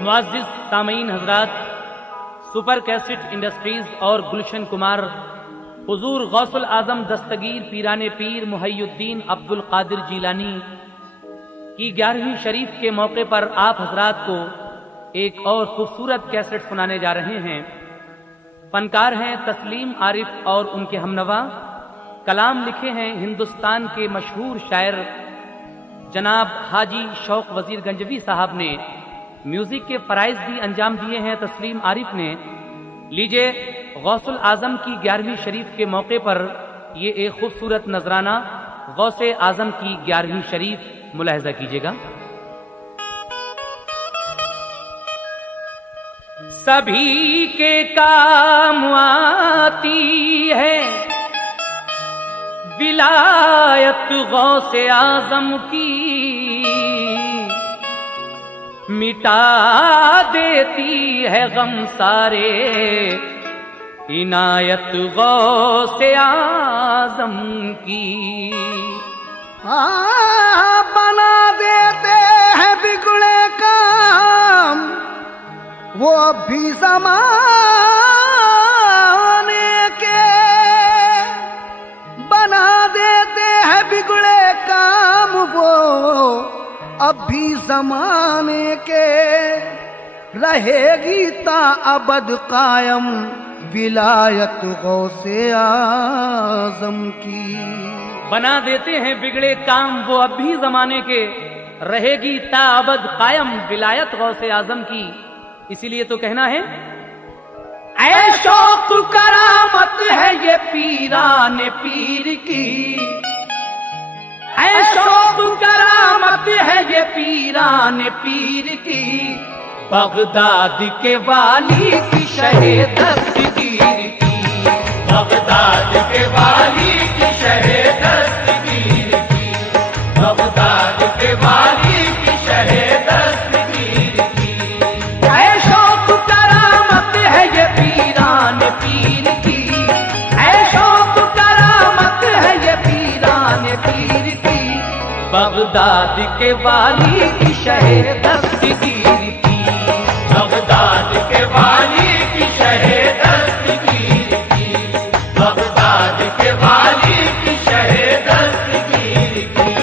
मुअज़्ज़िज़ सामीन हज़रात, super cassette industries और गुलशन कुमार हुजूर गौसुल आजम दस्तगीर पीराने पीर मुहय्युद्दीन अब्दुल कादिर जीलानी की 11वीं शरीफ के मौके पर आप हजरात को एक और खूबसूरत कैसेट सुनाने जा रहे हैं। फनकार हैं तस्लीम आरिफ और उनके हमनवा। कलाम लिखे हैं हिंदुस्तान के मशहूर शायर जनाब हाजी शौक वजीर गंजवी साहब ने। म्यूजिक के फराइज भी अंजाम दिए हैं तस्लीम आरिफ ने। लीजिए गौसुल आजम की 11वीं शरीफ के मौके पर ये एक खूबसूरत नजराना गौसे आजम की 11वीं शरीफ मुलाहिजा कीजिएगा। सभी के काम आती है विलायत गौसे आजम की, मिटा देती है गम सारे इनायत गौसे आजम की। बना देते हैं बिगड़े काम वो भी ज़माने के, बना देते हैं बिगड़े काम वो अब भी ज़माने के, रहेगी ता अबद कायम विलायत गौसे आज़म की। बना देते हैं बिगड़े काम वो अब भी जमाने के, रहेगी ता अबद कायम विलायत गौसे आजम की। इसीलिए तो कहना है ऐ शौक करामत है ये पीराने पीर की, ऐ शौक करामत है ये पीराने पीर की, बगदाद के वाली की शहे दस्तगीर की, बगदाद के वाली की शहे दस्तगीर की, बगदाद के वाली की शहे दस्तगीर की। ऐ शौक करामत है ये पीराने पीर की, ऐ शौक करामत है ये पीराने पीर की, बगदाद के वाली की शहे दस्तगीर की, बगदाद के वाली की शहे दस्तगीर की, बगदाद के वाली की शहे दस्तगीर की।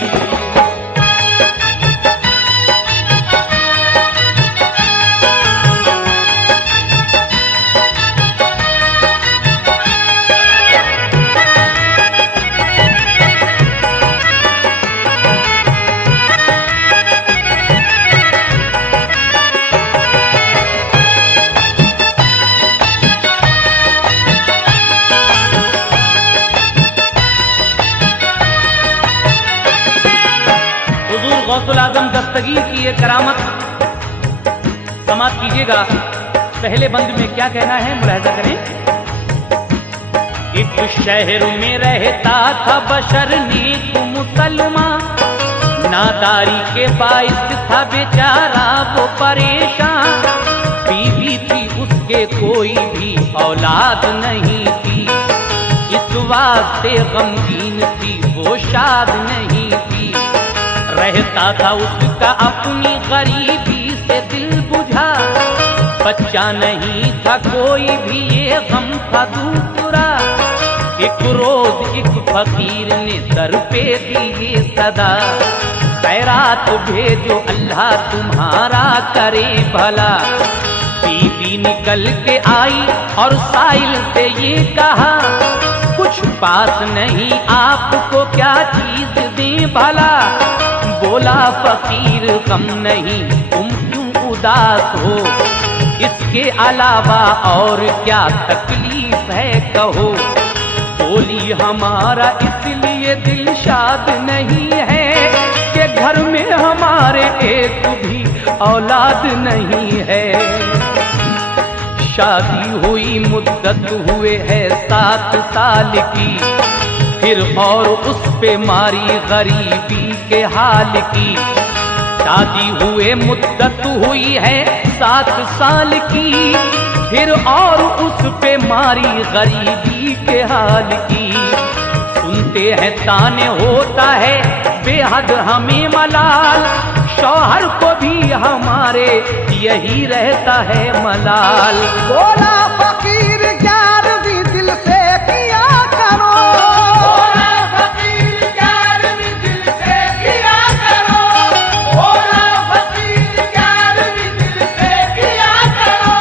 गौसुल आजम दस्तगीर की ये करामत समाप्त कीजिएगा। पहले बंद में क्या कहना है मुलाहिजा करें। एक शहर में रहता था बशर नेक मुसलमान, नादारी के बाइस था बेचारा वो परेशान, बीवी थी उसके कोई भी औलाद नहीं थी, इस वास्ते गमगीन थी वो शाद नहीं थी, रहता था उसका अपनी गरीबी से दिल बुझा, बच्चा नहीं था कोई भी ये गम था दूसरा, एक रोज एक फकीर ने दर पे दी सदा, खैरात भेजो अल्लाह तुम्हारा करे भला। बीवी निकल के आई और साइल से ये कहा, कुछ पास नहीं आपको क्या चीज दें भला, बोला फकीर गम नहीं तुम क्यों उदास हो, इसके अलावा और क्या तकलीफ है कहो, बोली हमारा इसलिए दिल शाद नहीं है कि घर में हमारे एक भी औलाद नहीं है, शादी हुई मुद्दत हुए है 7 साल की, फिर और उस पे मारी गरीबी के हाल की, शादी हुए मुद्दत हुई है 7 साल की, फिर और उस पे मारी गरीबी के हाल की, सुनते हैं ताने होता है बेहद हमें मलाल, शौहर को भी हमारे यही रहता है मलाल। बोला फकीर 11वीं दिल से किया करो, बोला फकीर 11वीं दिल से किया करो, बोला फकीर 11वीं दिल से किया करो,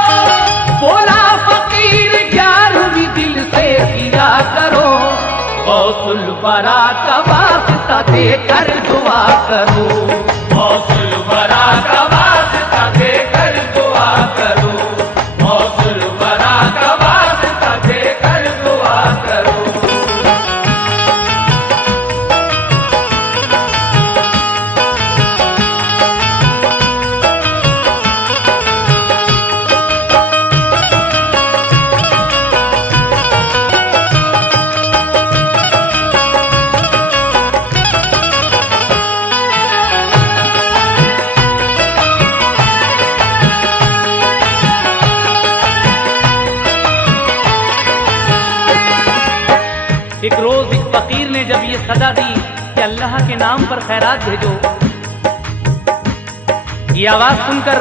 बोला फकीर 11वीं दिल से किया करो। गौसुल बरा का वास्ता देकर दुआ करो, गौसुल बरा का वास्ता देकर दुआ करो, गौसुल बरा का वास्ता देकर दुआ करो। एक रोज एक फकीर ने जब ये सजा दी कि अल्लाह के नाम पर खैरात भेजो, ये आवाज सुनकर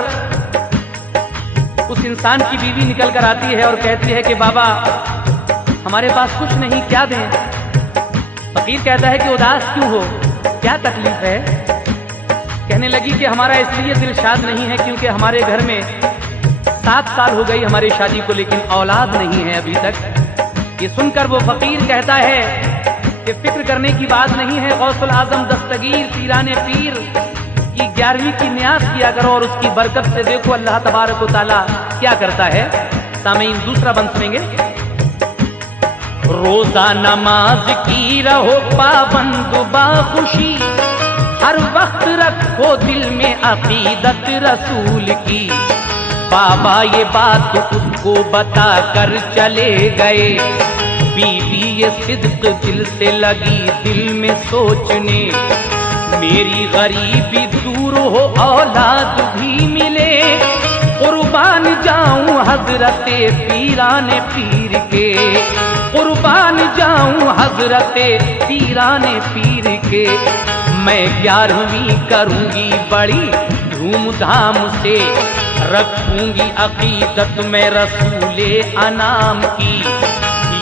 उस इंसान की बीवी निकल कर आती है और कहती है कि बाबा हमारे पास कुछ नहीं, क्या दें। फकीर कहता है कि उदास क्यों हो, क्या तकलीफ है। कहने लगी कि हमारा इसलिए दिल शाद नहीं है क्योंकि हमारे घर में 7 साल हो गई हमारी शादी को, लेकिन औलाद नहीं है अभी तक। ये सुनकर वो फकीर कहता है कि फिक्र करने की बात नहीं है, गौसुल आजम दस्तगीर पीराने पीर की 11वीं की न्यास किया करो और उसकी बरकत से देखो अल्लाह तबारक व तआला क्या करता है। सामीन दूसरा बंद सुनेंगे। रोजा नमाज की रहो पाबंद बाखुशी, हर वक्त रखो दिल में अकीदत रसूल की। बाबा ये बात उसको बता कर चले गए, बीवी ये सिद्क दिल से लगी दिल में सोचने। मेरी गरीबी दूर हो औलाद भी मिले, कुर्बान जाऊं हजरते पीराने पीर के, कुर्बान जाऊं हजरते पीराने पीर के। मैं 11वीं करूंगी बड़ी धूमधाम से, रखूंगी अकीदत में रसूले अनाम की।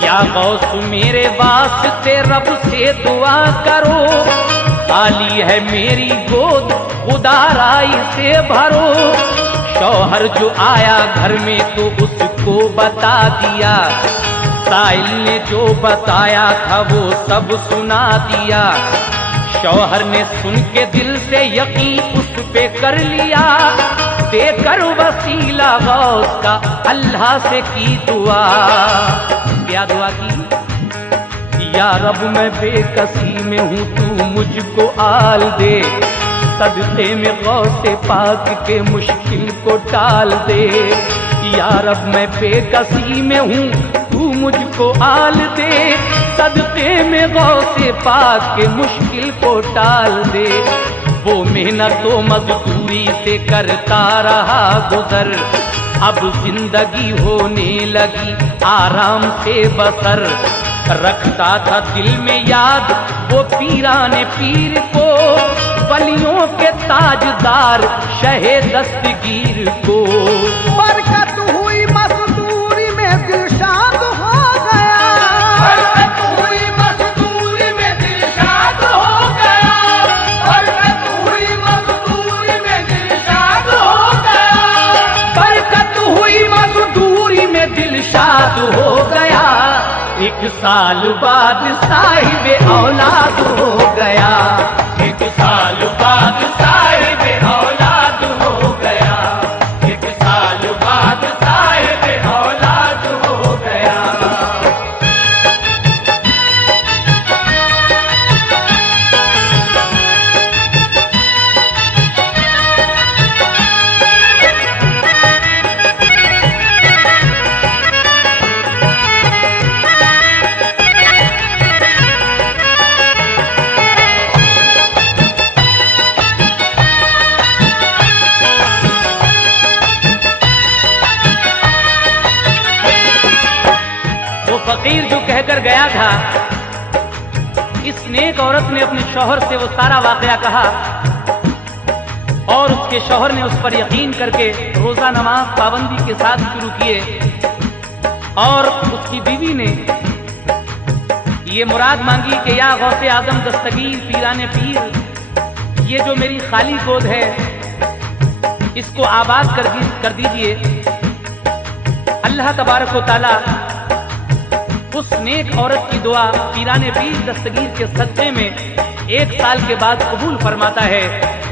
या गौस मेरे वास्ते रब से दुआ करो, खाली है मेरी गोद खुदाराई से भरो। शौहर जो आया घर में तो उसको बता दिया, साइल ने जो बताया था वो सब सुना दिया। शौहर ने सुन के दिल से यकीन उस पे कर लिया, देकर वसीला गौस का अल्लाह से की दुआ। क्या दुआ की? या रब मैं बेकसी में हूँ तू मुझको आल दे, सदक़े में गौसे पाक के मुश्किल को टाल दे। या रब मैं बेकसी में हूँ तू मुझको आल दे, सदक़े में गौसे पाक के मुश्किल को टाल दे। वो मेहनत व मजदूरी से करता रहा गुजर, अब जिंदगी होने लगी आराम से बसर। रखता था दिल में याद वो पीराने पीर को, वलियों के ताजदार शहे दस्तगीर को। बरकत हुई मजदूरी में दिल शाद हो गया, बरकत हुई मजदूरी में दिल शाद हो गया, बरकत हुई मजदूरी में दिल शाद हो गया, बरकत हुई मजदूरी में दिल शाद हो गया। 1 साल बाद साहिब औलाद हो गया, 1 साल बाद साहिब औलाद हो गया, 1 साल बाद साहिब औलाद हो गया। फकीर जो कहकर गया था, इस नेक औरत ने अपने शौहर से वो सारा वाकया कहा। और उसके शौहर ने उस पर यकीन करके रोजा नमाज पाबंदी के साथ शुरू किए। और उसकी बीवी ने ये मुराद मांगी कि या गौसे आजम दस्तगीर पीराने पीर, ये जो मेरी खाली गोद है इसको आबाद कर दीजिए। अल्लाह तबारक व तआला उस नेक औरत की दुआ पीराने पीर दस्तगीर के सदक़े में 1 साल के बाद कबूल फरमाता है।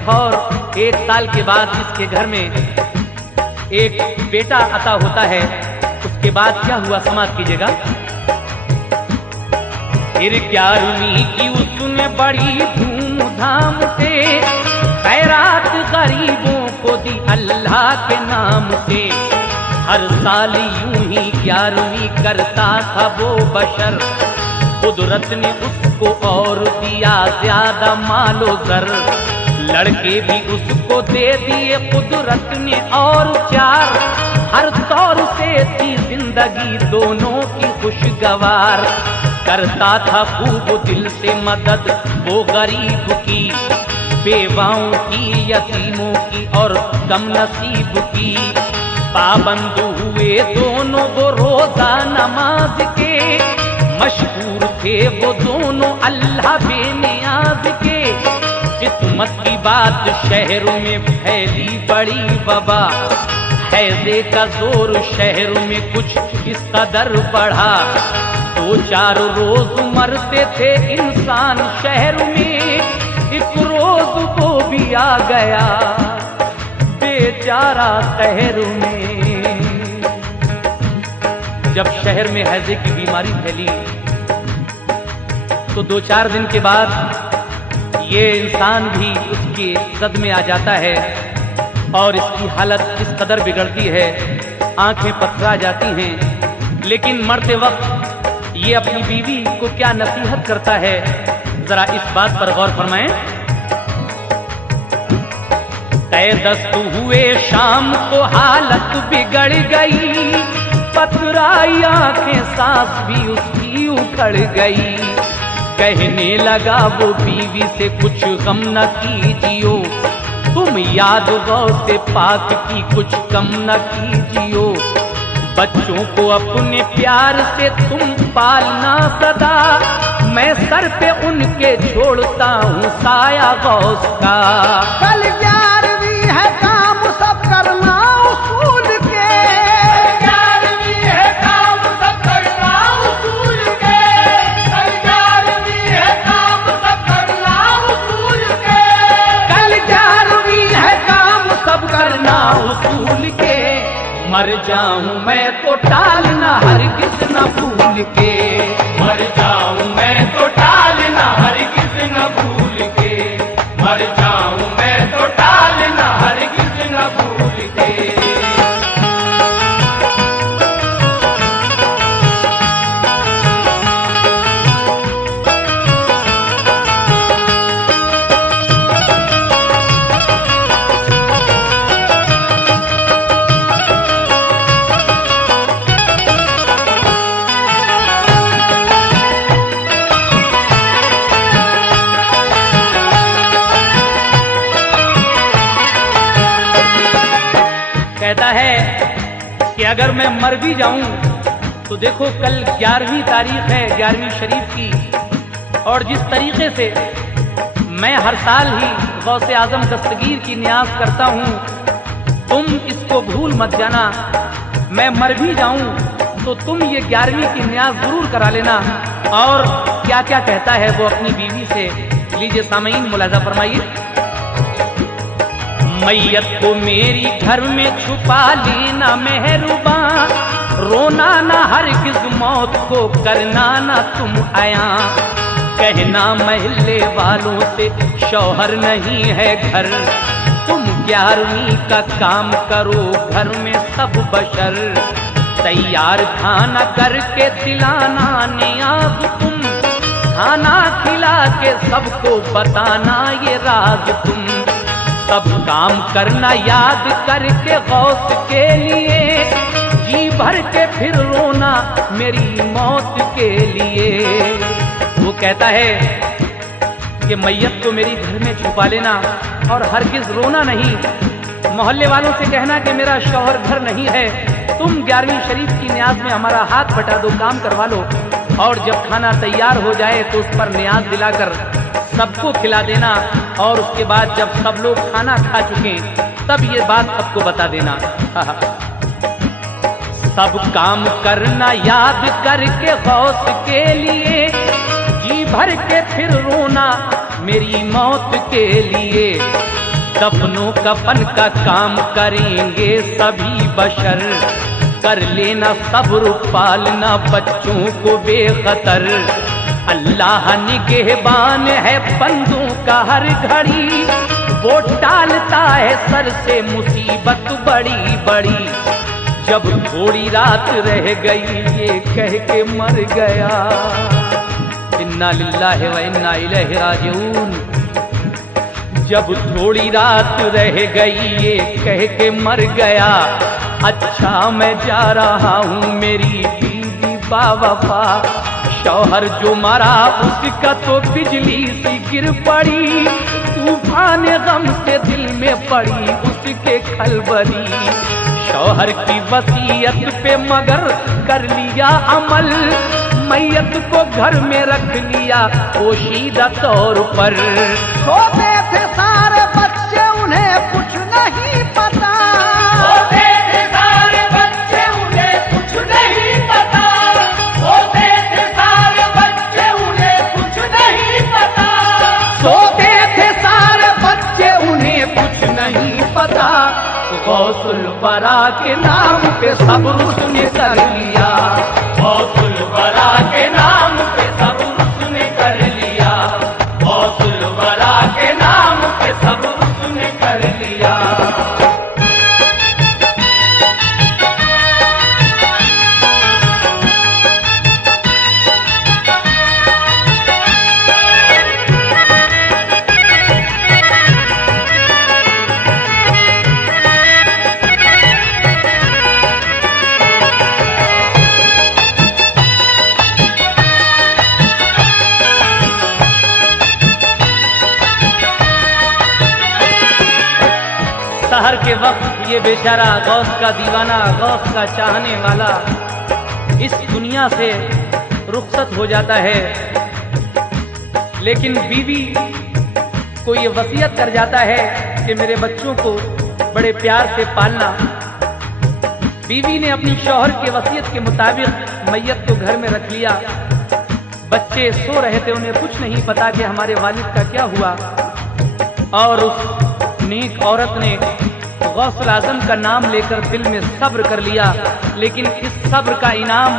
और 1 साल के बाद इसके घर में एक बेटा अता होता है। उसके बाद क्या हुआ समाप्त कीजिएगा। फिर 11वीं की उसने बड़ी धूमधाम से खैरात गरीबों को दी अल्लाह के नाम से। हर साल यूं ही 11वीं करता था वो बशर, कुदरत ने उसको और दिया ज्यादा मालो ज़र। लड़के भी उसको दे दिए कुदरत ने और 4। हर तौर से थी जिंदगी दोनों की खुशगवार। करता था खूब दिल से मदद वो गरीब की, बेवाओं की, यतीमों की और कम नसीब की। पाबंद हुए दोनों वो रोजा नमाज के, मशहूर थे वो दोनों अल्लाह बेनियाज के। किस्मत की बात शहरों में फैली बड़ी वबा, हैजे का जोर शहरों में कुछ इस कदर बढ़ा। 2-4 रोज मरते थे इंसान शहर में, एक रोज वो भी आ गया बेचारा शहर में। जब शहर में हैजे की बीमारी फैली तो 2-4 दिन के बाद ये इंसान भी उसके सदमे आ जाता है और इसकी हालत इस कदर बिगड़ती है, आंखें पथरा जाती हैं। लेकिन मरते वक्त ये अपनी बीवी को क्या नसीहत करता है, जरा इस बात पर गौर फरमाएं। तय दस्त हुए शाम को हालत बिगड़ गई, पथराई आंखें सांस भी उसकी उखड़ गई। कहने लगा वो बीवी से कुछ गम न कीजियो, तुम याद गौसे पाक की कुछ कम न कीजियो। बच्चों को अपने प्यार से तुम पालना सदा, मैं सर पे उनके छोड़ता हूँ साया गौस का। कल 11वीं है काम सब करना उसूल के, 11वीं है काम सब करना उसूल के, कल 11वीं है काम सब करना उसूल के, कल 11वीं है काम सब करना उसूल के। मर जाऊं मैं तो टालना हरगिज़ न भूल के, मर जाऊं मैं तो टालना हरगिज़ न भूल के, मर जाऊं मैं तो टालना हरगिज़ न भूल के। कहता है कि अगर मैं मर भी जाऊं तो देखो कल 11वीं तारीख है 11वीं शरीफ की, और जिस तरीके से मैं हर साल ही गौसे आजम दस्तगीर की नियाज करता हूं, तुम इसको भूल मत जाना। मैं मर भी जाऊं तो तुम ये 11वीं की नियाज जरूर करा लेना। और क्या क्या कहता है वो अपनी बीवी से, लीजिए सामईन मुलाजा फरमाइए। मैयत को मेरी घर में छुपा लेना मेहरबान, रोना ना हरगिज़ मौत को करना ना तुम आया। कहना महल्ले वालों से शौहर नहीं है घर, तुम 11वीं का काम करो घर में सब बशर। तैयार खाना करके दिलाना नियाज तुम, खाना खिला के सबको बताना ये राज तुम। सब काम करना याद करके गौस के लिए, जी भर के फिर रोना मेरी मौत के लिए। वो कहता है कि मैयत को मेरी घर में छुपा लेना और हरगिज रोना नहीं। मोहल्ले वालों से कहना कि मेरा शौहर घर नहीं है, तुम 11वीं शरीफ की न्याज में हमारा हाथ बटा दो, काम करवा लो, और जब खाना तैयार हो जाए तो उस पर न्याज दिलाकर सबको खिला देना, और उसके बाद जब सब लोग खाना खा चुके तब ये बात सबको बता देना। सब काम करना याद करके गौस के लिए, जी भर के फिर रोना मेरी मौत के लिए। दफनों कफन का काम करेंगे सभी बशर, कर लेना सब्र पालना बच्चों को बेखतर। अल्लाह निगहबान है बंदों का हर घड़ी, वो टालता है सर से मुसीबत बड़ी बड़ी। जब थोड़ी रात रह गई ये कह के मर गया, इन्ना लिल्लाहि व इन्ना इलैहि राजिऊन। जब थोड़ी रात रह गई ये कह के मर गया, अच्छा मैं जा रहा हूँ मेरी बीवी बावफा। शौहर जो मरा उसका तो बिजली सी गिर पड़ी, तूफान गम से दिल में पड़ी उसके खलबली। शौहर की वसीयत पे मगर कर लिया अमल, मैयत को घर में रख लिया पोशीदा तौर पर। सोते थे सारे बच्चे उन्हें कुछ नहीं पता, सोते थे सारे बच्चे उन्हें कुछ नहीं पता, सोते थे सारे बच्चे उन्हें कुछ नहीं पता, सोते थे सारे बच्चे उन्हें कुछ नहीं पता। गौसुल बरा के नाम पे सब उसने कर लिया, गौसुल बरा के नाम पे सब उसने कर लिया, गौसुल बरा के नाम पे सब उसने कर लिया। सहर के वक्त ये बेचारा गौस का दीवाना, गौस का चाहने वाला इस दुनिया से रुखसत हो जाता है, लेकिन बीवी को ये वसीयत कर जाता है कि मेरे बच्चों को बड़े प्यार से पालना। बीवी ने अपनी शौहर के वसीयत के मुताबिक मैयत को घर में रख लिया। बच्चे सो रहे थे, उन्हें कुछ नहीं पता कि हमारे वालिद का क्या हुआ, और उस नेक औरत ने गौसुल आजम का नाम लेकर दिल में सब्र कर लिया। लेकिन इस सब्र का इनाम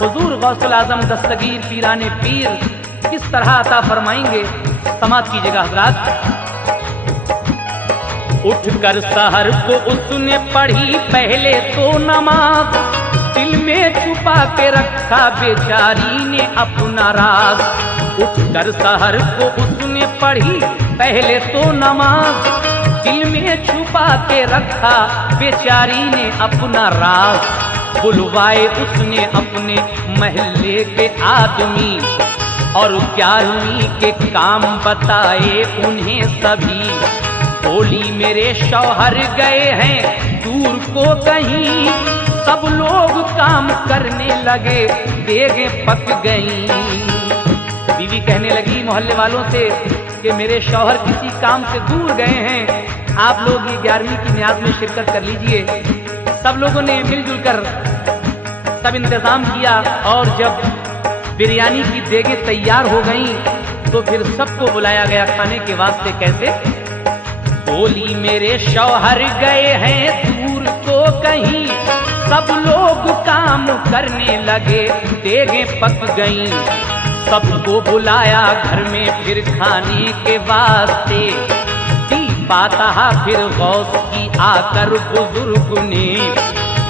हुजूर गौसुल आजम दस्तगीर पीराने पीर किस तरह अता फरमाएंगे, समात कीजिएगा हजरात। उठकर सहर को उसने पढ़ी पहले तो नमाज, दिल में छुपा के रखा बेचारी ने अपना राज। उठकर सहर को उसने पढ़ी पहले तो नमाज, दिल में छुपा के रखा बेचारी ने अपना राज। बुलवाए उसने अपने महल्ले के आदमी, और 11वीं के काम बताए उन्हें सभी। बोली मेरे शौहर गए हैं दूर को कहीं, सब लोग काम करने लगे देगें पक गईं। बीवी कहने लगी मोहल्ले वालों से कि मेरे शौहर किसी काम से दूर गए हैं, आप लोग ये 11वीं की न्याज में शिरकत कर लीजिए। सब लोगों ने मिलजुल कर सब इंतजाम किया, और जब बिरयानी की देगें तैयार हो गईं तो फिर सबको बुलाया गया खाने के वास्ते। कैसे? बोली मेरे शौहर गए हैं दूर को कहीं, सब लोग काम करने लगे देगें पक गईं। सबको बुलाया घर में फिर खाने के वास्ते, पाता फिर गौस की आकर बुजुर्ग ने।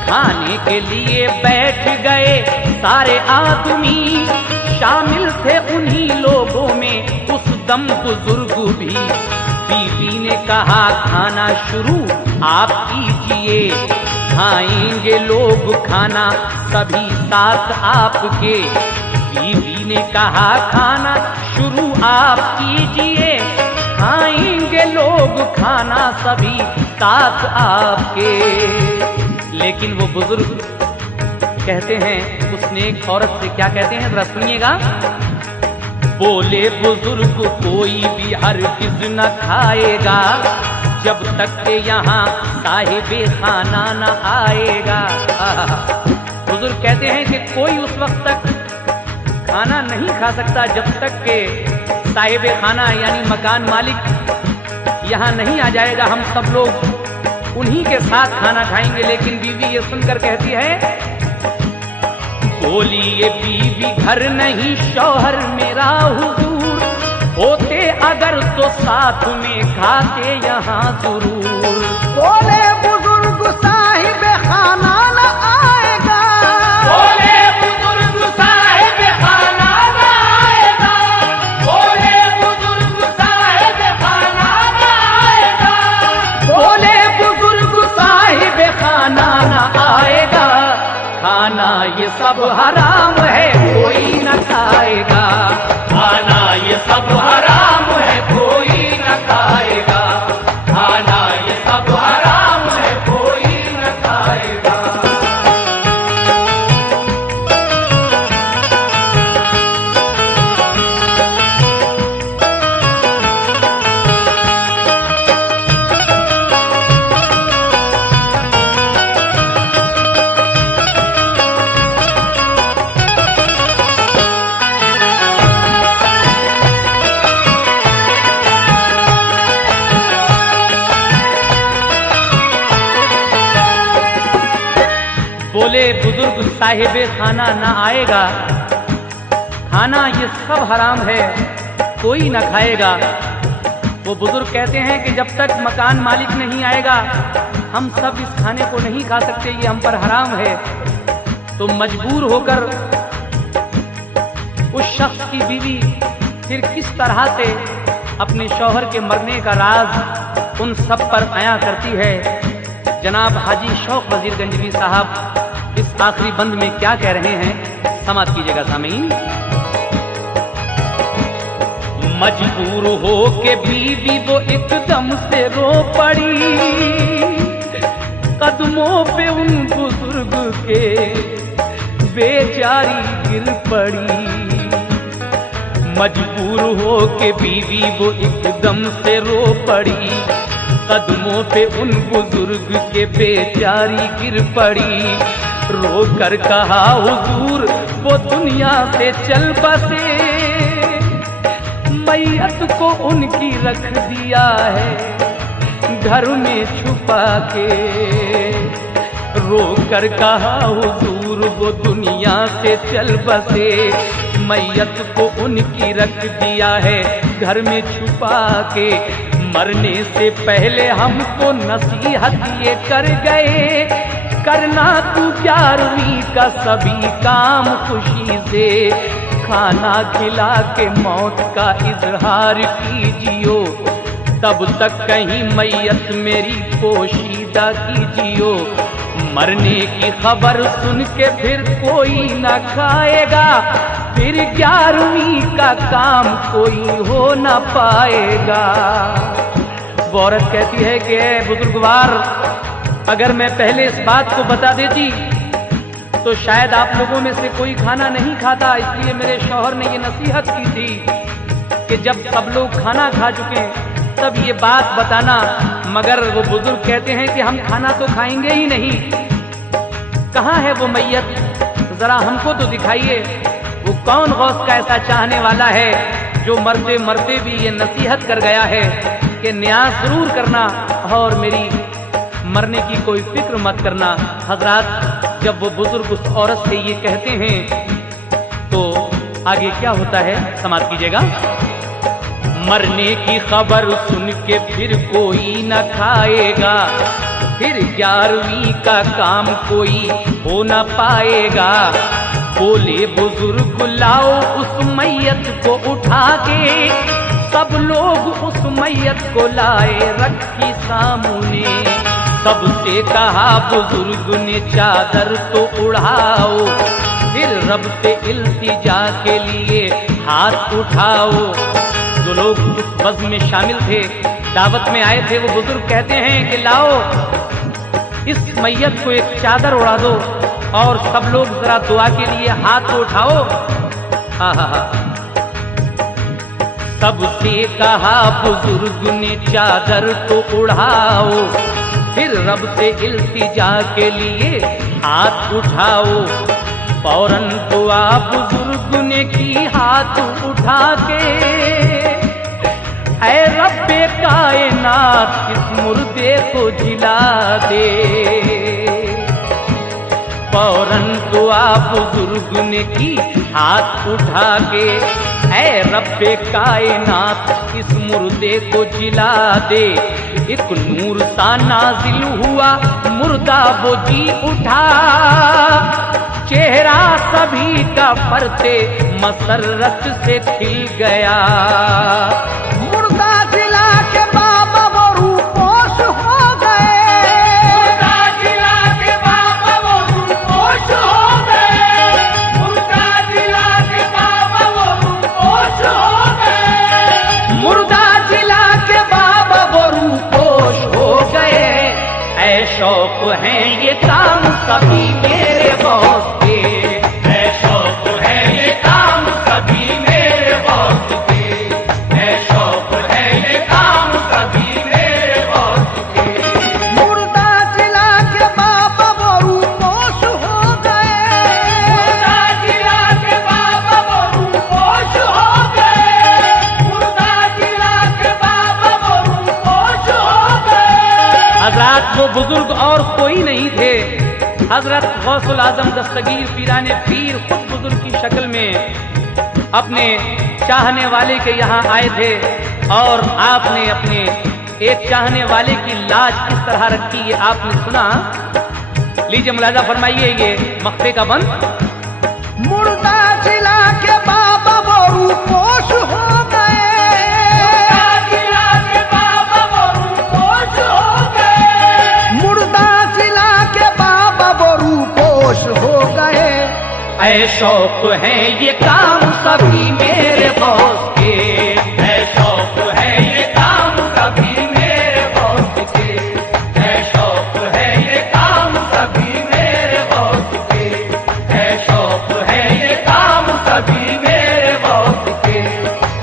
खाने के लिए बैठ गए सारे आदमी, शामिल थे उन्हीं लोगों में उस दम बुजुर्ग भी। बीवी ने कहा खाना शुरू आप कीजिए, खाएंगे लोग खाना सभी साथ आपके। बीवी ने कहा खाना शुरू आप कीजिए, खाएंगे लोग खाना सभी साथ आपके। लेकिन वो बुजुर्ग कहते हैं, उसने एक औरत से क्या कहते हैं, जरा सुनिएगा। बोले बुजुर्ग कोई भी हरगिज न खाएगा, जब तक के यहाँ साहिबे खाना न आएगा। बुजुर्ग कहते हैं कि कोई उस वक्त तक खाना नहीं खा सकता जब तक के साहिबे खाना यानी मकान मालिक यहाँ नहीं आ जाएगा। हम सब लोग उन्हीं के साथ खाना खाएंगे। लेकिन बीवी ये सुनकर कहती है, बोली ये बीवी घर नहीं शौहर मेरा हुजूर, होते अगर तो साथ में खाते यहाँ जरूर। बोले बुजुर्ग साहिब खाना न आएगा, बोले बुजुर्ग साहिब खाना न आएगा, बोले बुजुर्ग साहिब खाना न आएगा, बोले बुजुर्ग साहिब खाना न आएगा। खाना ये सब हराम है कोई न खाएगा, खाना ये सब हराम है कोई न खाएगा, खाना ये सब हराम है कोई न खाएगा। बोले बुजुर्ग साहिबे खाना ना आएगा, खाना ये सब हराम है कोई ना खाएगा। वो बुजुर्ग कहते हैं कि जब तक मकान मालिक नहीं आएगा हम सब इस खाने को नहीं खा सकते, ये हम पर हराम है। तो मजबूर होकर उस शख्स की बीवी फिर किस तरह से अपने शौहर के मरने का राज उन सब पर बयां करती है। जनाब हाजी शौक वजीर गंजवी साहब इस आखिरी बंद में क्या कह रहे हैं, समाप्त कीजिएगा सामीन। मजबूर हो के बीवी वो एकदम से रो पड़ी, कदमों पे उन बुजुर्ग के बेचारी गिर पड़ी। मजबूर हो के बीवी वो एकदम से रो पड़ी, कदमों पे उन बुजुर्ग के बेचारी गिर पड़ी। रो कर कहा हुजूर वो दुनिया से चल बसे, मैयत को उनकी रख दिया है घर में छुपा के। रो कर कहा हुजूर वो दुनिया से चल बसे, मैयत को उनकी रख दिया है घर में छुपा के। मरने से पहले हमको नसीहत ये कर गए, करना तू 11वीं का सभी काम खुशी से, खाना खिला के मौत का इजहार कीजियो, तब तक कहीं मैयत मेरी पोशीदा कीजियो। मरने की खबर सुन के फिर कोई न खाएगा, फिर 11वीं का काम कोई हो न पाएगा। वो औरत कहती है कि बुजुर्गवार, अगर मैं पहले इस बात को बता देती तो शायद आप लोगों में से कोई खाना नहीं खाता। इसलिए मेरे शौहर ने ये नसीहत की थी कि जब सब लोग खाना खा चुके तब ये बात बताना। मगर वो बुजुर्ग कहते हैं कि हम खाना तो खाएंगे ही नहीं। कहाँ है वो मैयत, जरा हमको तो दिखाइए। वो कौन गौस का ऐसा चाहने वाला है जो मरते मरते भी ये नसीहत कर गया है कि न्यास जरूर करना और मेरी मरने की कोई फिक्र मत करना। हजरात, जब वो बुजुर्ग उस औरत से ये कहते हैं तो आगे क्या होता है, समाप्त कीजिएगा। मरने की खबर सुन के फिर कोई न खाएगा, फिर 11वीं का काम कोई हो न पाएगा। बोले बुजुर्ग लाओ उस मैयत को उठा के, सब लोग उस मैयत को लाए रखी सामने। सबसे कहा बुजुर्ग ने चादर तो उड़ाओ, फिर रब से इल्तिजा के लिए हाथ उठाओ। जो लोग उस बज़्म में शामिल थे, दावत में आए थे, वो बुजुर्ग कहते हैं कि लाओ इस मैयत को एक चादर उड़ा दो और सब लोग जरा दुआ के लिए हाथ उठाओ। सबसे कहा बुजुर्ग ने चादर तो उड़ाओ, फिर रब से इल्तिजा के लिए हाथ उठाओ। फौरन दुआ बुजुर्ग ने की हाथ उठा के, ऐ रब्बे कायनात इस मुर्दे को जिला दे। फौरन दुआ बुजुर्ग ने की हाथ उठा के, ऐ रब्बे कायनात इस मुर्दे को जिला दे। एक नूर सा नाजिल हुआ, मुर्दा वो जी उठा, चेहरा सभी का फरते मसरत से खिल गया। मुर्दा जिला के बाबा वो रूपोश हो गए, मुर्दा जिला के बाबा वो रूपोश हो गए, मुर्दा जिला के बाबा वो रूपोश हो गए, मुर्दा जिला के बाबा वो रूपोश हो गए। ऐ शौक है ये काम सभी मेरे बॉस के, ऐ शौक है ये काम सभी मेरे बॉस के, ऐ शौक है ये काम सभी मेरे बॉस के। मुर्दा जिला के बाबा वो रूपोश हो गए, मुर्दा जिला के बाबा वो रूपोश हो गए, मुर्दा जिला के बाबा वो रूपोश हो गए। हजरत वो बुजुर्ग और कोई नहीं थे, हजरत गौसुल आजम दस्तगीर पीराने पीर खुद बुजुर्ग की शक्ल में अपने चाहने वाले के यहाँ आए थे और आपने अपने एक चाहने वाले की लाज किस तरह रखी ये आपने सुना। लीजिए मुलाजा फरमाइए ये मखफे का बंद। मुर्दा जिला के बाबा वो रूपोश हो गए, मुर्दा जिला के बाबा वो रूपोश हो गए, मुर्दा जिला के बाबा वो रूपोश हो गए। ऐ शौक है ये काम सभी मेरे बॉस के, ऐ शौक है ये काम सभी मेरे बॉस के, ऐ शौक है ये काम सभी मेरे बॉस के, ऐ शौक है ये काम सभी मेरे बॉस के,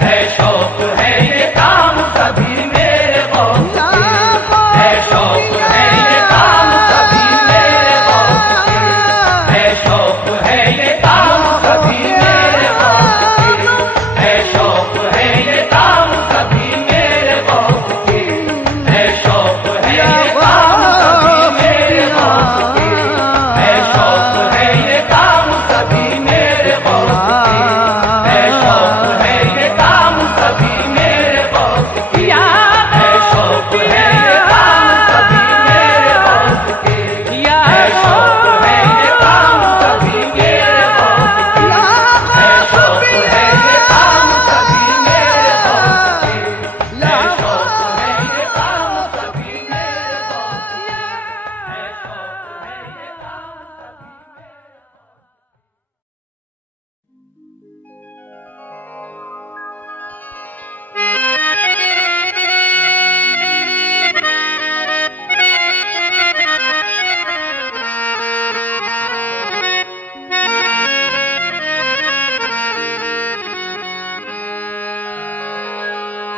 ऐ शौक है ये काम सभी मेरे बॉस के, ऐ शौक है ये काम सभी मेरे बॉस के, ऐ शौक है ये काम सभी मेरे बॉस के, ऐ शौक है ये काम सभी मेरे बॉस के, ऐ शौक है ये काम सभी मेरे बॉस के, ऐ शौक है ये काम सभी मेरे बॉस के, ऐ शौक है ये काम सभी मेरे बॉस के, ऐ शौक है ये काम सभी मेरे बॉस के, ऐ शौक है ये काम सभी मेरे बॉस के, ऐ शौक है ये काम सभी मेरे बॉस के, ऐ शौक है ये काम सभी मेरे बॉस के, ऐ शौक है ये काम सभी।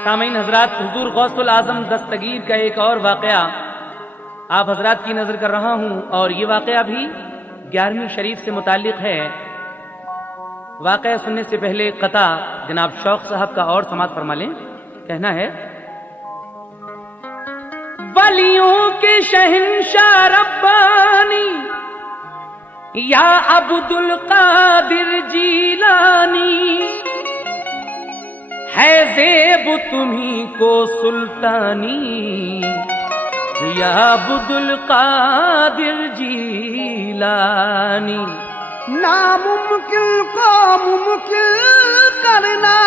सामीन हजरात, हुजूर गौसुल आजम दस्तगीर का एक और वाकया आप हजरात की नजर कर रहा हूं और ये वाकया भी 11वीं शरीफ से मुताल्लिक है। वाकया सुनने से पहले कता जनाब शौक साहब का और समात फरमा लें। कहना है, वलियों के शहंशाह रब्बानी या अब्दुल कादिर जीलानी, है ज़ेब तुम्ही को सुल्तानी या अब्दुल कादिर जीलानी। नामुमकिन को मुमकिन करना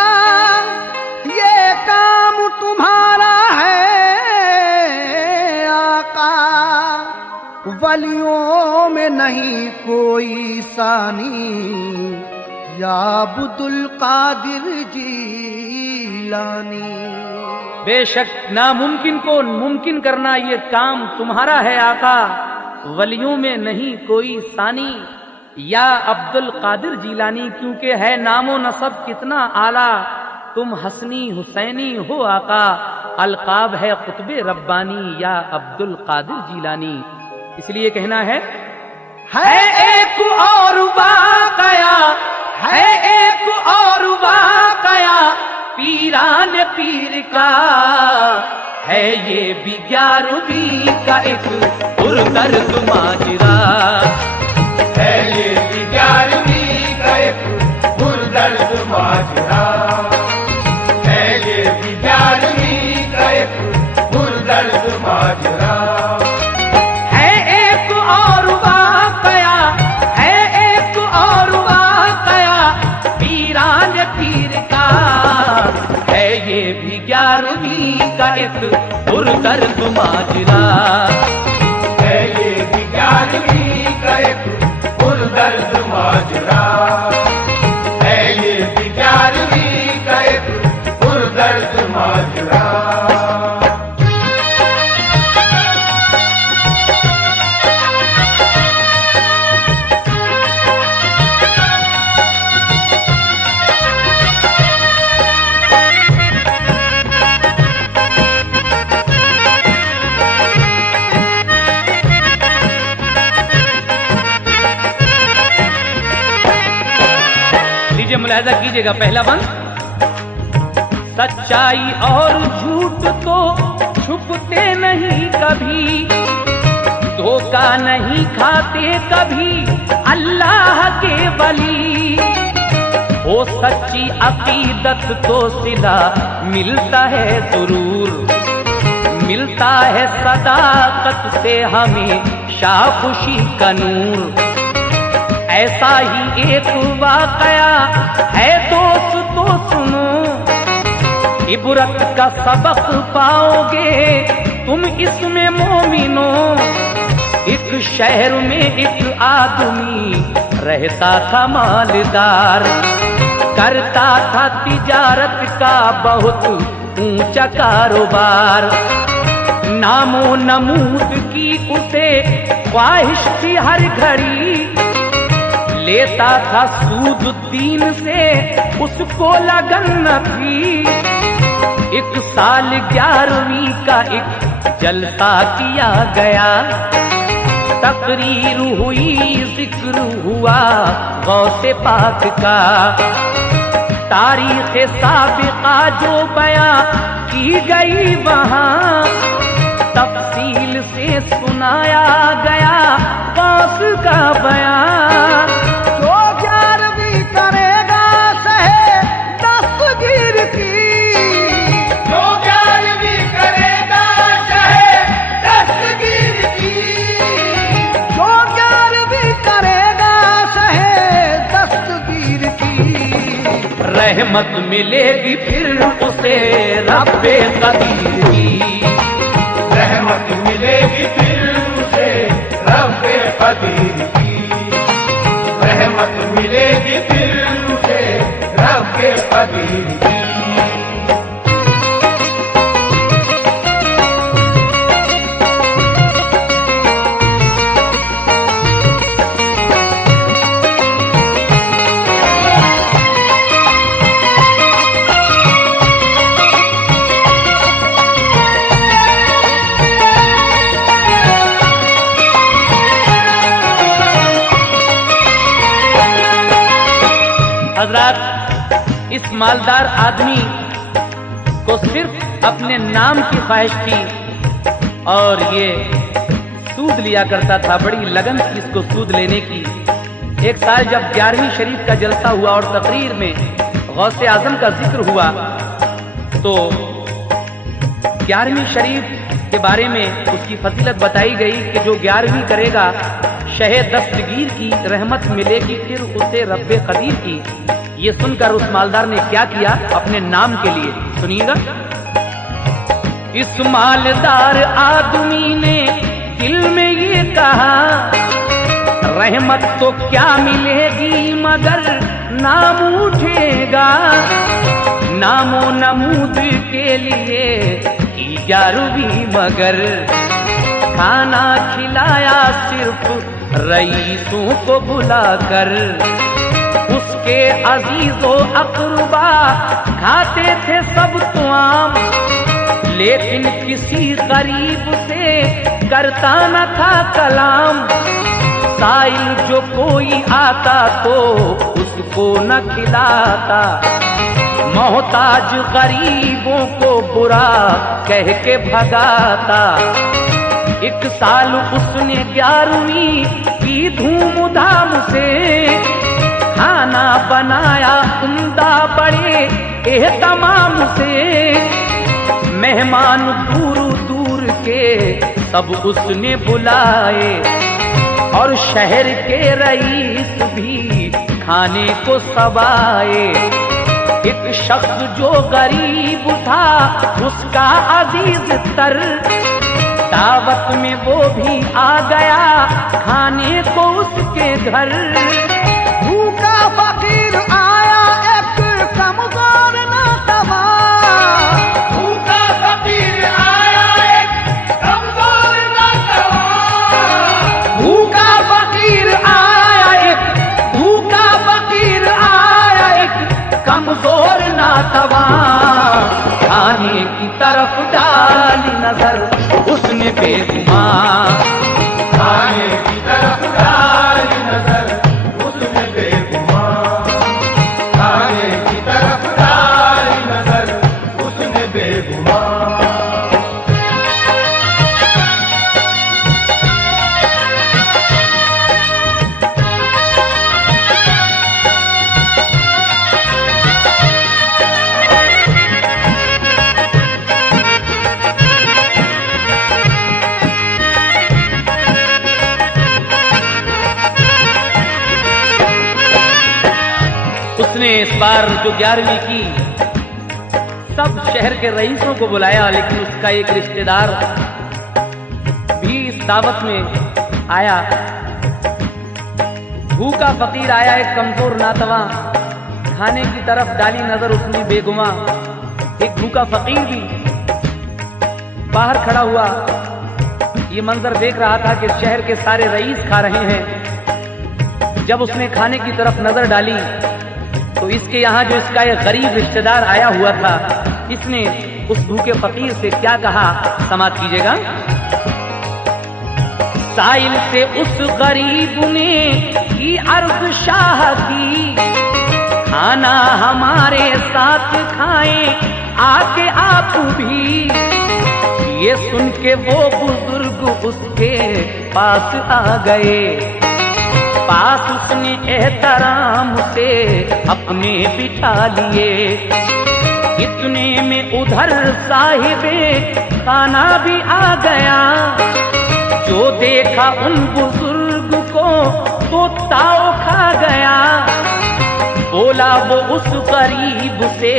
ये काम तुम्हारा है आका, वलियों में नहीं कोई सानी या अब्दुल कादिर जीलानी। बेशक नामुमकिन को मुमकिन करना ये काम तुम्हारा है आका, वलियों में नहीं कोई सानी। या अब्दुल कादिर जीलानी, क्योंकि है नामो नसब कितना आला, तुम हसनी हुसैनी हो आका, अलकाब है कुतबे रब्बानी या अब्दुल कादिर जीलानी। इसलिए कहना है एक और वाकया, है एक और वाकया पीरान पीर का, है ये भी 11वीं का एक पुरदर्द माजरा, है ये भी 11वीं का एक पुरदर्द माजरा, है ये भी 11वीं का एक पुरदर्द माजरा। है एक और वाकया, है एक और वाकया पीरान पीर का, है ये भी 11वीं का एक पुरदर्द माजरा, है ये भी 11वीं का एक पुरदर्द माजरा, है ये भी 11वीं का एक पुरदर्द माजरा। मुलाहिजा कीजिएगा पहला बंद। सच्चाई और झूठ तो छुपते नहीं कभी, धोखा नहीं खाते कभी अल्लाह के वली, हो सच्ची अकीदत तो सिला मिलता है जरूर, मिलता है सदाकत से हमें शाखुशी का नूर। ऐसा ही एक वाकया है दोस्त तो सुनो, इबरत का सबक पाओगे तुम इसमें मोमिनो। एक शहर में एक आदमी रहता था मालदार, करता था तिजारत का बहुत ऊंचा कारोबार, नामो नमूद की उसे ख्वाहिश थी हर घड़ी, लेता था सूद दीन से उसको लगन न थी। एक साल 11वीं का एक जलसा किया गया, तकरीर हुई जिक्र हुआ गौसे पाक का, तारीख साबिका जो बयां की गई वहां, तफसील से सुनाया गया गौस का बयां। जो 11वीं करेगा सहे दस्तगीर की, जो 11वीं करेगा सहे दस्तगीर की, जो 11वीं करेगा सहे दस्तगीर की, रहमत मिलेगी फिर उसे रब्बे कदीर की, रहमत मिलेगी फिर उसे रब्बे कदीर की, रहमत मिलेगी फिर उसे रब्बे कदीर की। हजरात, इस मालदार आदमी को सिर्फ अपने नाम की ख्वाहिश थी और ये सूद लिया करता था, बड़ी लगन थी इसको सूद लेने की। एक साल जब 11वीं शरीफ का जलसा हुआ और तकरीर में गौसे आजम का जिक्र हुआ, तो 11वीं शरीफ के बारे में उसकी फजीलत बताई गई कि जो 11वीं करेगा शहे दस्तगीर की, रहमत मिलेगी फिर उसे रब्बे कदीर की। ये सुनकर उस मालदार ने क्या किया अपने नाम के लिए, सुनिएगा। इस मालदार आदमी ने दिल में ये कहा, रहमत तो क्या मिलेगी मगर नाम उठेगा, नामो नमूद के लिए की 11वीं मगर। खाना खिलाया सिर्फ रईसों को बुलाकर, उसके अजीजो अकरबा खाते थे सब तो आम, लेकिन किसी गरीब से करता न था कलाम। साइल जो कोई आता तो उसको न खिलाता, मोहताज गरीबों को बुरा कह के भगाता। एक साल उसने 11वीं की धूमधाम से, खाना बनाया उम्दा बड़े एहतमाम से। मेहमान दूर दूर के सब उसने बुलाए, और शहर के रईस भी खाने को सबाए। एक शख्स जो गरीब था उसका अजीज तर, दावत में वो भी आ गया खाने को उसके घर। भूखा फकीर आया एक कमजोर नातवा, भूखा फकीर आया एक कमजोर नातवा, भूखा फकीर आया एक, भूखा फकीर आया एक कमजोर नातवा। खाने की तरफ डाली नजर उसने बेगुमान, खाने की तरफ डाली नजर उसने बेगुमान, खाने की तरफ डाली नजर उसने बेगुमान। उसने इस बार जो 11वीं की सब शहर के रईसों को बुलाया, लेकिन उसका एक रिश्तेदार भी इस दावत में आया। भूखा फकीर आया एक कमजोर नातवा, खाने की तरफ डाली नजर उसने बेगुमा। एक भूखा फकीर भी बाहर खड़ा हुआ, ये मंजर देख रहा था कि शहर के सारे रईस खा रहे हैं। जब उसने खाने की तरफ नजर डाली तो इसके यहाँ जो इसका एक गरीब रिश्तेदार आया हुआ था, इसने उस भूखे फकीर से क्या कहा, समाप्त कीजिएगा। साइल से उस गरीब ने की अर्ज शाह की, खाना हमारे साथ खाएं आके आप भी। ये सुन के वो बुजुर्ग उसके पास आ गए, पास उसने एहतराम से अपने बिठा लिए। इतने में उधर साहिबे खाना भी आ गया, जो देखा उन बुजुर्ग को तो ताव खा गया। बोला वो उस गरीब से,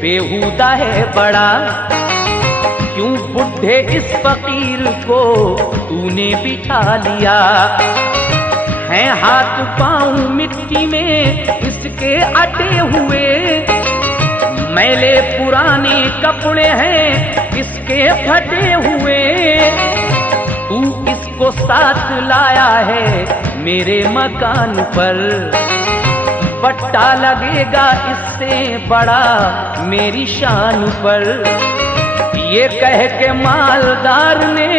बेहुदा है बड़ा, क्यों बुढ़े इस फकीर को तूने बिठा लिया। हैं हाथ पांव मिट्टी में इसके अटे हुए, मैले पुराने कपड़े हैं इसके फटे हुए। तू इसको साथ लाया है मेरे मकान पर, पट्टा लगेगा इससे बड़ा मेरी शान पर। ये कह के मालदार ने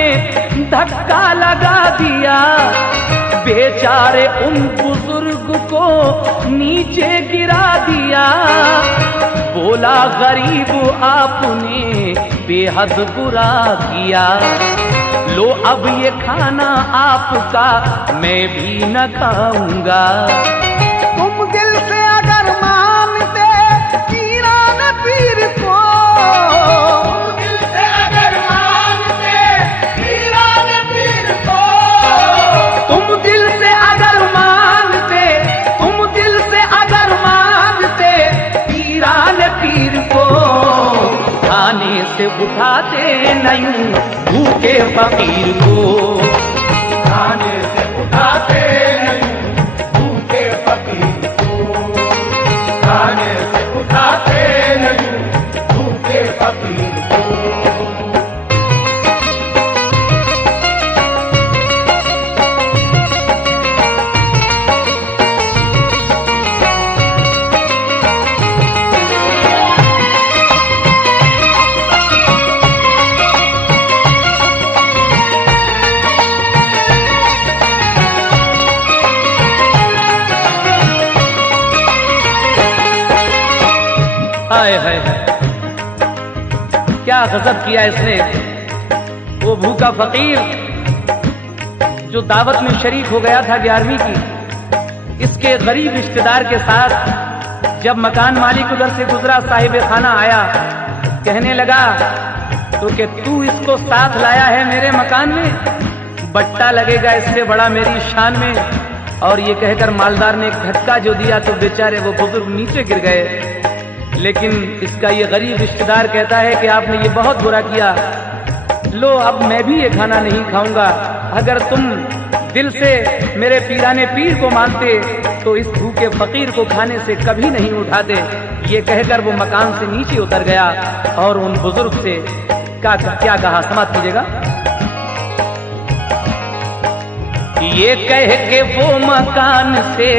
धक्का लगा दिया, बेचारे उन बुजुर्ग को नीचे गिरा दिया। बोला गरीब आपने बेहद बुरा किया, लो अब ये खाना आपका मैं भी न खाऊंगा। तुम दिल से अगर मानते पीरान पीर को, दिल से अगर मानते पीरान पीर को, तुम दिल से अगर मानते, तुम दिल से अगर मानते पीरान पीर को, खाने से उठाते नहीं भूखे फकीर को। खाने से उठाते हाय हाय, क्या गजब किया इसने। वो भूखा फकीर जो दावत में शरीक हो गया था 11वीं की, इसके गरीब रिश्तेदार के साथ जब मकान मालिक उधर से गुजरा, साहिब खाना आया, कहने लगा तो कि तू इसको साथ लाया है मेरे मकान में, बट्टा लगेगा इससे बड़ा मेरी शान में। और ये कहकर मालदार ने एक धक्का जो दिया तो बेचारे वो बुजुर्ग नीचे गिर गए। लेकिन इसका ये गरीब रिश्तेदार कहता है कि आपने ये बहुत बुरा किया, लो अब मैं भी ये खाना नहीं खाऊंगा। अगर तुम दिल से मेरे पीराने पीर को मानते तो इस भूखे फकीर को खाने से कभी नहीं उठाते। ये कहकर वो मकान से नीचे उतर गया और उन बुजुर्ग से क्या कहा, समाप्त कीजिएगा। ये कह के वो मकान से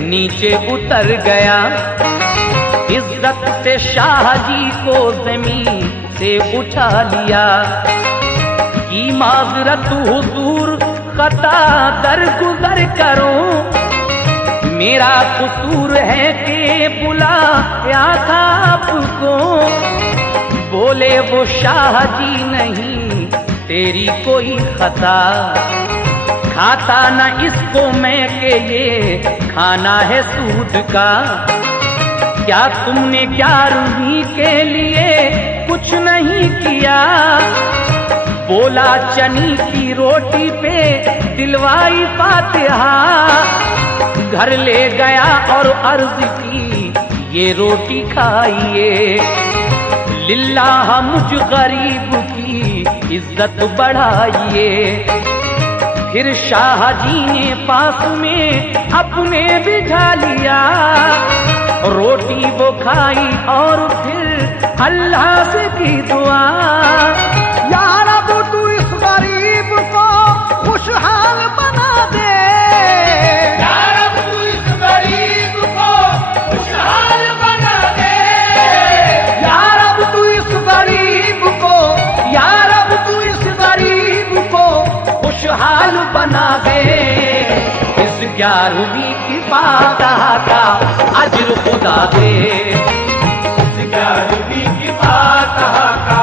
नीचे उतर गया, इज्जत से शाह जी को जमीन से उठा लिया। की माजरत हुजूर खता दरगुजर करो, मेरा कसूर है कि बुलाया था आपको। बोले वो शाह जी नहीं तेरी कोई खता, खाता न इसको मैं के ये खाना है सूद का। क्या तुमने 11वीं के लिए कुछ नहीं किया, बोला चनी की रोटी पे दिलवाई फातिहा। घर ले गया और अर्ज की ये रोटी खाइए, लिल्लाह मुझ गरीब की इज्जत बढ़ाइए। फिर शाह जी ने पास में अपने बिठा लिया, रोटी वो खाई और फिर अल्लाह से की दुआ। या रब तू इस गरीब को खुशहाल बना दे, या रब तू इस गरीब को खुशहाल बना दे। या रब तू इस गरीब को, या रब तू इस गरीब को खुशहाल बना दे। इस 11वीं की फातिहा का अज्र खुदा दे, इस 11वीं की फातिहा का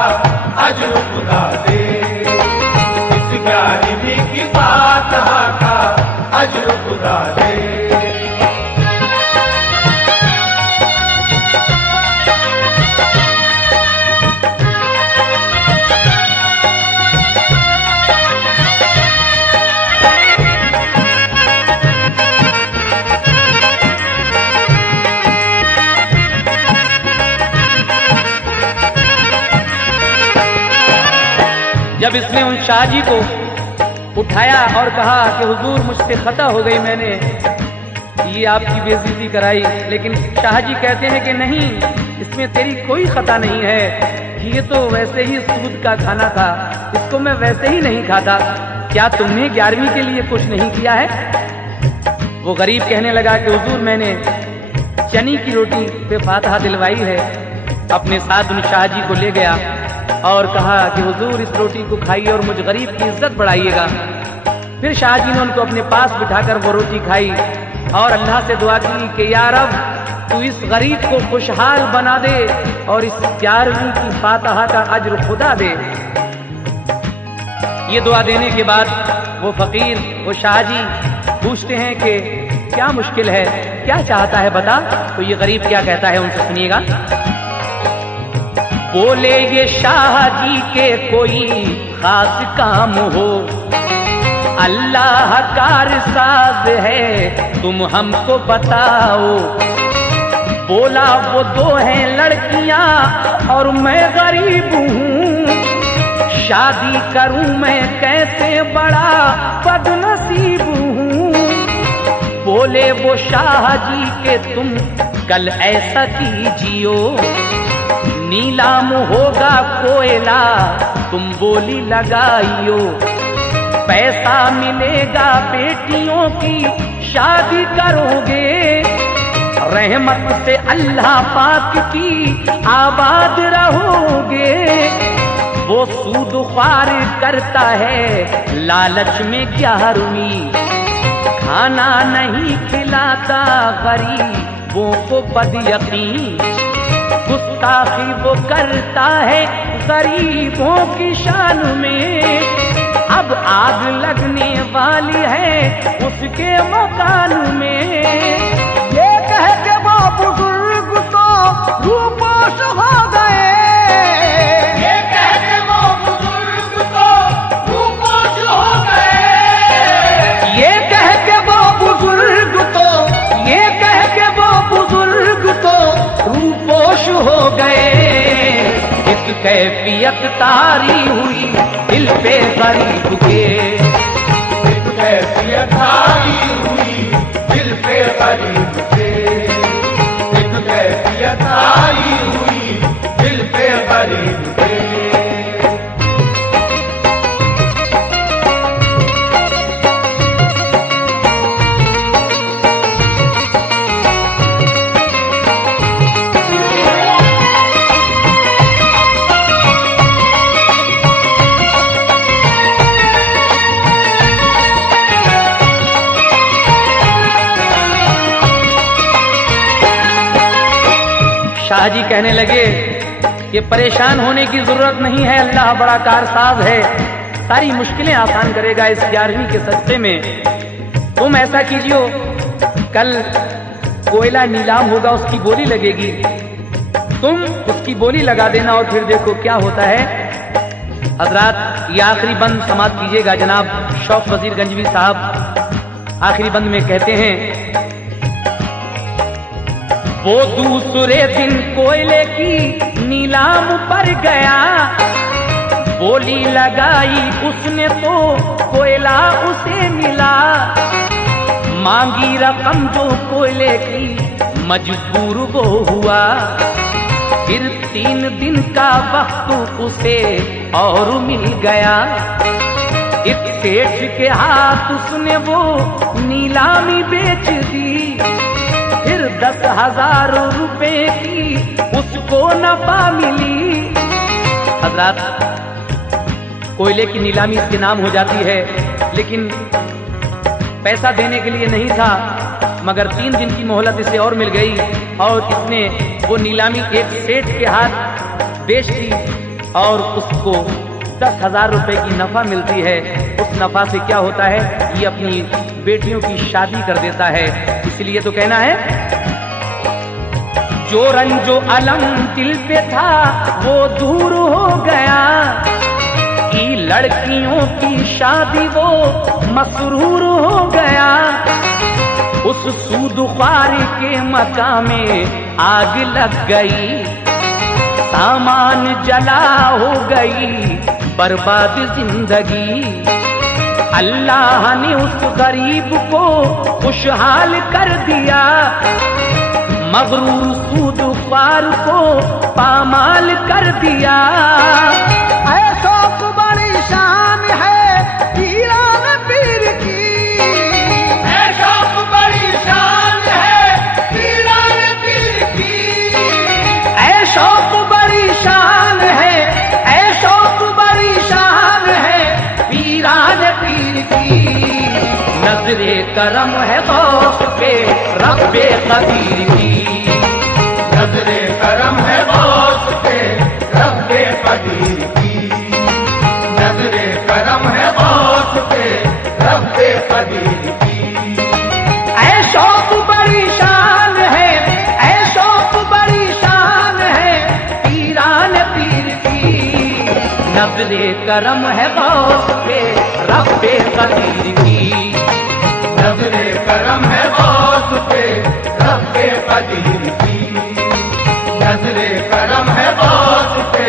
अज्र खुदा दे। इस 11वीं की फातिहा का अज्र खुदा दे। जब इसने उन शाह जी को उठाया और कहा कि हुजूर मुझसे खता हो गई, मैंने ये आपकी बेइज्जती कराई। लेकिन शाह जी कहते हैं कि नहीं, इसमें तेरी कोई खता नहीं है, ये तो वैसे ही सूद का खाना था, इसको मैं वैसे ही नहीं खाता। क्या तुमने 11वीं के लिए कुछ नहीं किया है? वो गरीब कहने लगा कि हुजूर मैंने चनी की रोटी पे फातिहा दिलवाई है। अपने साथ उन शाह जी को ले गया और कहा कि हुजूर इस रोटी को खाइए और मुझ गरीब की इज्जत बढ़ाइएगा। फिर शाह जी ने उनको अपने पास बिठाकर वो रोटी खाई और अल्लाह से दुआ की कि या रब तू इस गरीब को खुशहाल बना दे और इस 11वीं की फातिहा का अज्र खुदा दे। ये दुआ देने के बाद वो फकीर, वो शाह जी पूछते हैं कि क्या मुश्किल है, क्या चाहता है बता। तो ये गरीब क्या कहता है, उनसे सुनिएगा। बोले ये शाह जी के कोई खास काम हो, अल्लाह कारसाज है तुम हमको बताओ। बोला वो 2 हैं लड़कियां और मैं गरीब हूँ, शादी करूं मैं कैसे बड़ा बदनसीब हूँ। बोले वो शाह जी के तुम कल ऐसा कीजियो, नीलाम होगा कोयला तुम बोली लगाइयो। पैसा मिलेगा बेटियों की शादी करोगे, रहमत से अल्लाह पाक की आबाद रहोगे। वो सूद ख्वार करता है लालच में 11वीं, खाना नहीं खिलाता गरीबों को बदयकीन। गुस्ताखी वो करता है गरीबों की शान में, अब आग लगने वाली है उसके मकान में। ये कह के वो बुजुर्ग तो रूपोश हो गए, ये कह के वो बुजुर्ग तो रूपोश हो गए, ये कह के वो बुजुर्ग तो, ये कह के वो बुजुर्ग तो रूपोश हो गए। एक कैफियत तारी हुई दिल पे गरीब के, एक कैफियत तारी हुई दिल पे गरीब के, एक कैफियत तारी हुई दिल पे गरीब के। शाह जी कहने लगे कि परेशान होने की जरूरत नहीं है, अल्लाह बड़ा कारसाज है, सारी मुश्किलें आसान करेगा इस 11वीं के सस्ते में। तुम ऐसा कीजियो, कल कोयला नीलाम होगा, उसकी बोली लगेगी, तुम उसकी बोली लगा देना और फिर देखो क्या होता है। हजरात ये आखिरी बंद समाप्त कीजिएगा। जनाब शौक वजीर गंजवी साहब आखिरी बंद में कहते हैं, वो दूसरे दिन कोयले की नीलाम पर गया, बोली लगाई उसने तो कोयला उसे मिला, मांगी रकम जो कोयले की मजबूर वो हुआ, फिर 3 दिन का वक्त उसे और मिल गया। एक सेठ के हाथ उसने वो नीलामी बेच दी, फिर 10,000 रुपए की उसको नफा मिली। हजरात कोयले की नीलामी इसके नाम हो जाती है, लेकिन पैसा देने के लिए नहीं था, मगर 3 दिन की मोहलत इसे और मिल गई और इसने वो नीलामी एक सेठ के हाथ बेच दी और उसको 10,000 रुपए की नफा मिलती है। उस नफा से क्या होता है, ये अपनी बेटियों की शादी कर देता है। इसलिए तो कहना है, जो रंजो अलम दिल पे था वो दूर हो गया, की लड़कियों की शादी वो मसरूर हो गया। उस सूदख्वारी के मकान में आग लग गई, सामान जला हो गई बर्बाद जिंदगी। अल्लाह ने उस गरीब को खुशहाल कर दिया, मगरूर सूदख्वार को पामाल कर दिया। ऐसा तो बड़ी शान है पीरान पीर की, ऐसा तो बड़ी शान है पीरान पीर की, ऐसा तो बड़ी शान है, ऐसा तो बड़ी शान है पीरान पीर की। नजरे करम है गौस पे रब्बे कदीर की, नजरे करम है गौस पे रब्बे कदीर की, नजरे करम है गौस पे रब्बे कदीर की। ऐसा तो बड़ी शान है, ऐसा तो बड़ी शान है पीरान पीर की। नजरे करम है गौस पे रब्बे कदीर की, नजरे करम है गौस पे रब्बे कदीर की, नजरे करम है गौस पे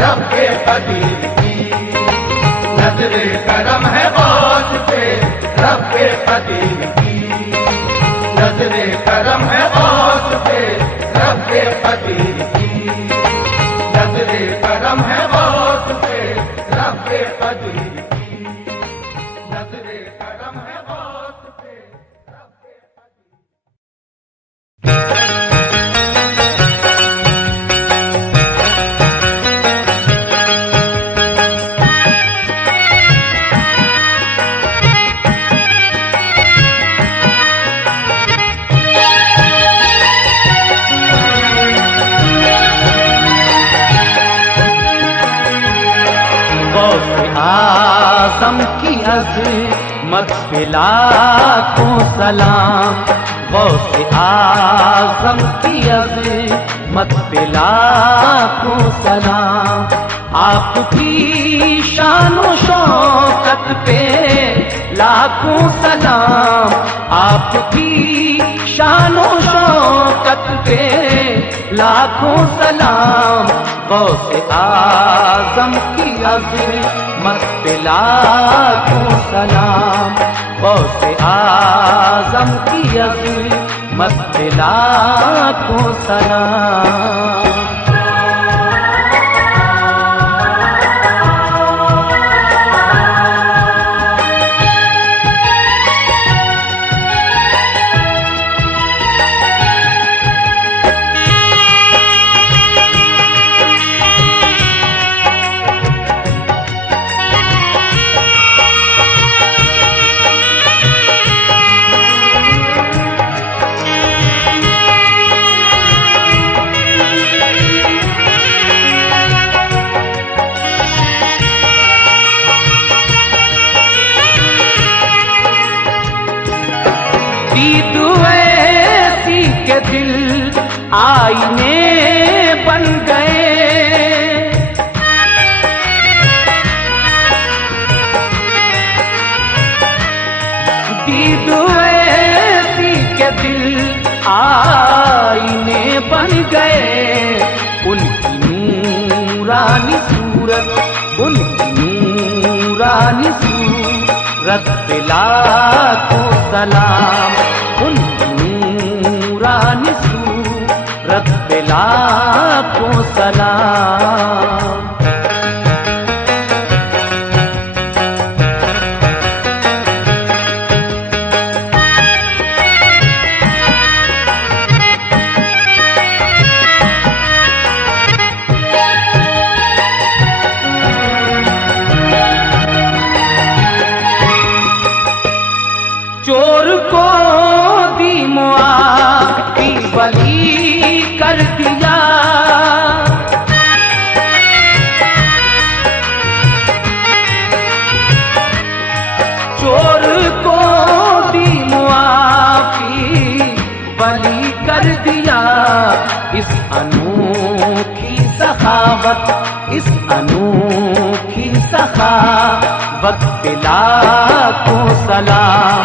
रब्बे कदीर की, नजरे करम है गौस पे रब्बे कदीर की, नजरे करम है गौस पे रब्बे कदीर की, नजरे करम है गौस पे रब्बे कदीर की, नजरे करम है गौस पे रब्बे कदीर की। अज़मत पे लाखों सलाम, गौसे आज़म की अज़मत पे लाखों सलाम। आपकी शानो शौकत पे लाखों सलाम, आपकी शानो शौकत पे लाखों सलाम। गौसे आज़म की अज़मत पे लाखों सलाम, गौसे आज़म की अज़मत पे लाखों सलाम। दीद ऐसी के दिल आईने बन गए, दीद ऐसी के दिल आईने बन गए। उनकी नूरानी सूरत, उनकी नूरानी सूरत पे लाखों सलाम, उनकी नूरानी सूरत पे लाखों सलाम। चोर को दी मुआफ़ी बली कर दिया, चोर को दी मुआफ़ी बली कर दिया। इस अनोखी सखावत, इस अनोखी सखावत पे लाखों सलाम,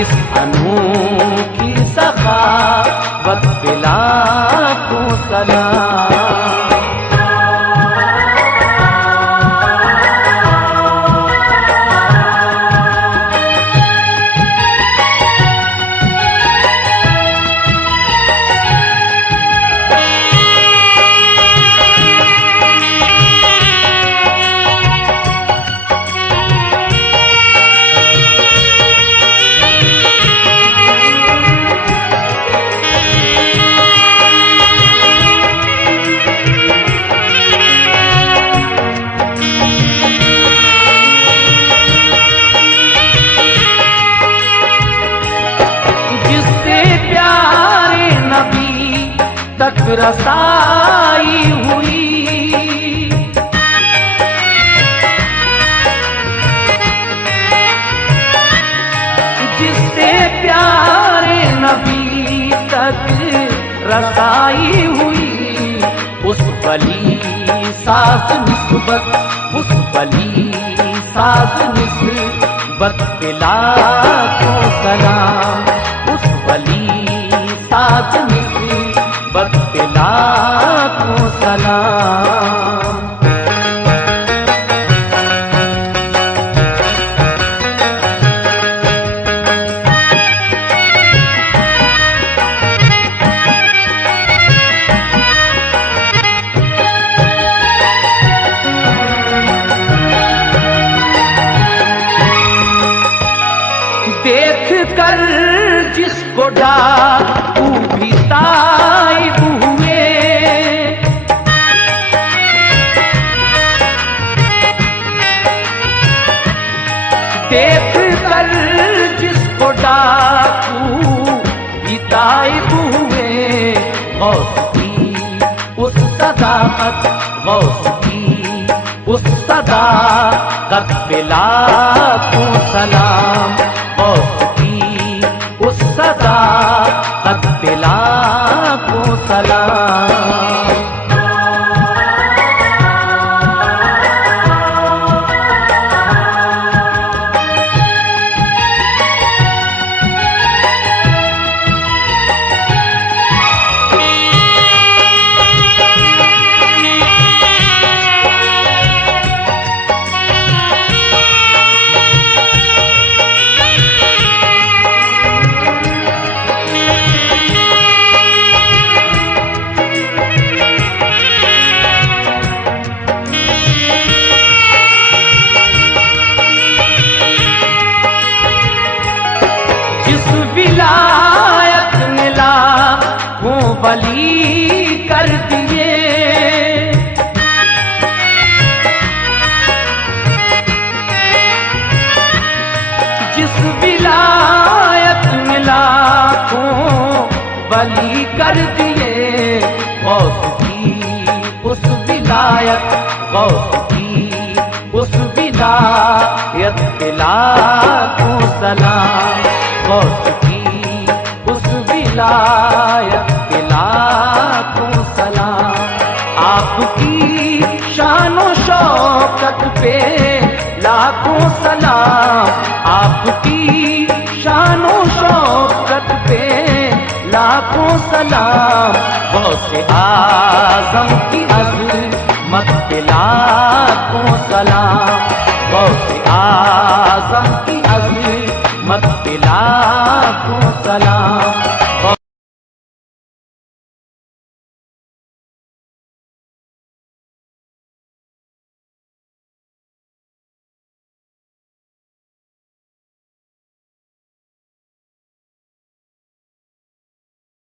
इस अनोखी सखावत पे लाखों सलाम। तक रसाई हुई, जिससे प्यारे नबी तक रसाई हुई। उस बली सास निस्बत, उस बली सास निस्बत पे लाखों सलाम, उस बली सास निस्बत पे लाखों सलाम। देख कर जिसको डाकू भी ताइब हुए, देख कर जिसको डाकू भी ताइब हुए। गौस की उस सदाकत, गौस की उस सदाकत पे लाखों सलाम, गौस की उस सदाकत पे लाखों सलाम। विलायत ने लाखों वली कर दिए, जिस विलायत में लाखों वली कर दिए, गौस की उस विलायत, गौस की उस विलायत पे लाखों सलाम, गौस की उस विलायत पे लाखों सलाम। आपकी शान और शौकत पे लाखों सलाम, आपकी शान और शौकत पे लाखों सलाम। गौसे आज़म की अज़मत पे लाखों सलाम, गौसे आज़म की अज़मत पे लाखों सलाम।